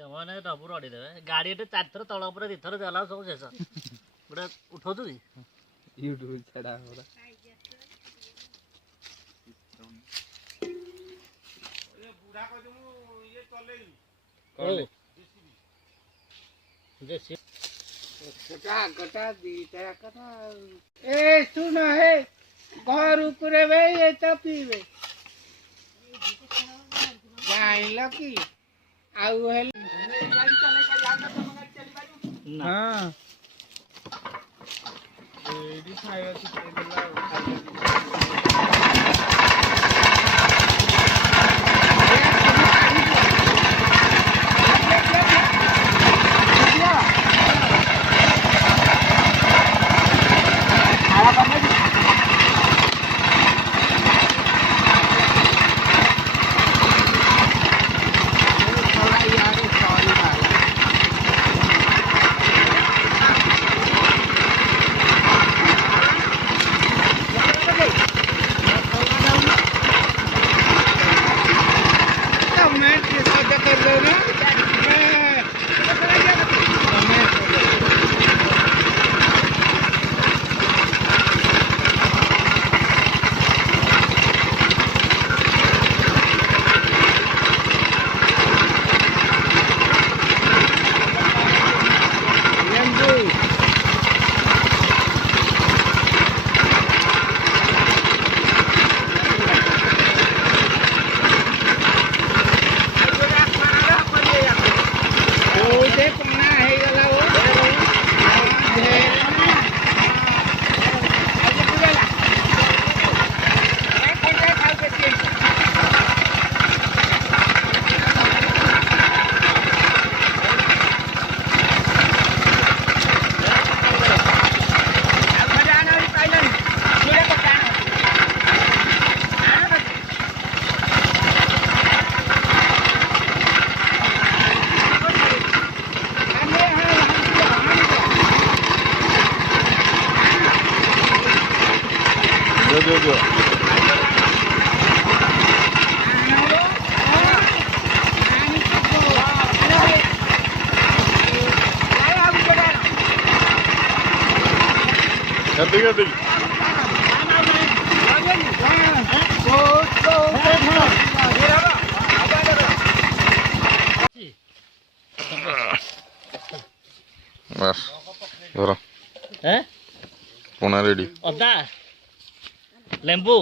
ସେମାନେ ସବୁ ରଡ଼ିଦେବେ ଗାଡ଼ିଟେ 4 ଥର ତଳ ଉପରେ 2 ଥର ଦେଲା ସବୁ ଶେଷ ଗୋଟେ ଉଠଉଛୁ କି ୟୁଟ୍ୟୁବ ଛାଡା ଆମର ବୁଢା କହିଛୁ ମୁଁ ଇଏ ଚଲେଇଲି ଗୋଟା ଦିଟା କଥା ଏ ଶୁଣ ହେ ଘର ଉପରେ ବେ ଏ ତ ପିଇବେ ଜାଣିଲ କି ଆଉ ହେଲେ ହଁ ଏଇଠି ଖାଇବା ଶିଖେଇଦେଲା ଆଉ जो बस धर हैं पुना रेडी अदा लेंबू